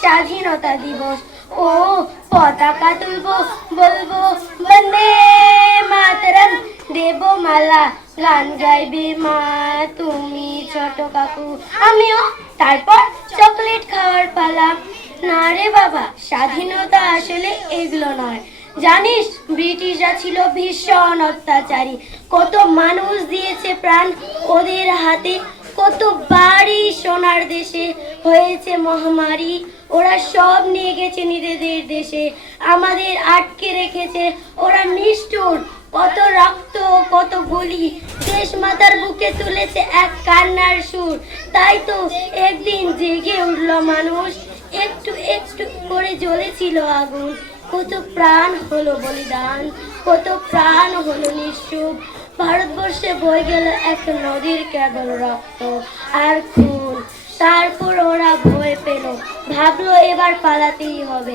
স্বাধীনতা দিবস। ও পতাকা তুলবো, বলবো বন্দে মাতরম, দেব মালা, গান গাইবে মা তুমি ছোট কাকু, আমিও। তারপর চকলেট খাওয়ার পালা। না রে বাবা, স্বাধীনতা আসলে এগুলো নয়। জানিস, ব্রিটিশরা ছিল ভীষণ অত্যাচারী। কত মানুষ দিয়েছে প্রাণ ওদের হাতে, কত বাড়ি সোনার দেশে হয়েছে মহামারী। ওরা সব নিয়ে গেছে নিজেদের দেশে, আমাদের আটকে রেখেছে ওরা নিষ্ঠুর। কত রক্ত, কত গুলি, দেশ মাতার বুকে তুলেছে এক কান্নার সুর। তাই তো একদিন জেগে উঠল মানুষ, একটু একটু করে জ্বলেছিল আগুন। কত প্রাণ হলো বলিদান, কত প্রাণ হলো নিঃস্ব। ভারতবর্ষে বয়ে গেল এক নদীর কেবল রক্ত আর খুন। তারপর ওরা ভয় পেল, ভাবলো এবার পালাতেই হবে,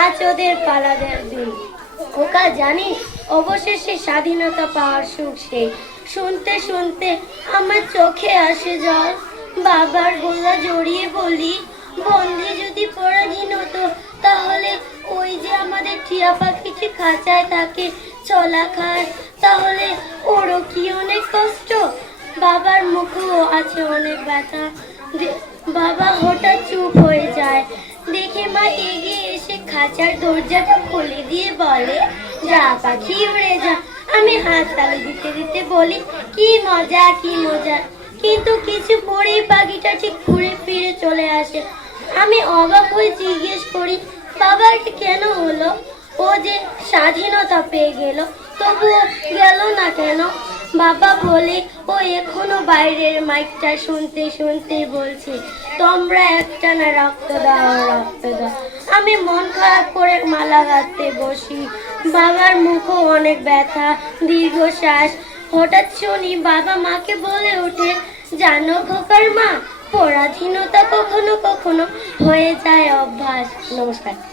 আজ ওদের পালাদের দিন। ওকা জানিস, অবশেষে স্বাধীনতা পাওয়ার সুখ সেই। শুনতে শুনতে আমার চোখে আসে জল। বাবার গলা জড়িয়ে বলি, বন্দি যদি পরাধীন হতো তাহলে ওই যে আমাদের টিয়া পাখিটি খাঁচায় থাকে চলা খায়, তাহলে ওরও কি অনেক কষ্ট। বাবার মুখেও আছে অনেক ব্যথা। বাবা হঠাৎ চুপ হয়ে যায়। দেখে মা এগিয়ে এসে খাঁচার দরজাটা খুলে দিয়ে বলে, যা পাখি উড়ে যা। আমি হাত তালি দিতে দিতে বলি, কি মজা কি মজা। কিন্তু কিছু পরেই পাখিটা ঠিক ঘুরে ফিরে চলে আসে। আমি অবাক হয়ে জিজ্ঞেস করি, বাবা এটা কেন হলো? ও যে স্বাধীনতা পেয়ে গেল, তবুও গেল না কেন? বাবা বলে, ও এখনো বাইরের মাইকটা শুনতে শুনতে বলছে, তোমরা একটানা রক্ত দাও রক্ত দাও। আমি মন খারাপ করে মালা গাঁথতে বসি। বাবার মুখও অনেক ব্যথা, দীর্ঘশ্বাস। হঠাৎ শুনি বাবা মাকে বলে ওঠে, জানো খোকার মা, পরাধীনতা কখনো কখনো হয়ে যায় অভ্যাস। নমস্কার।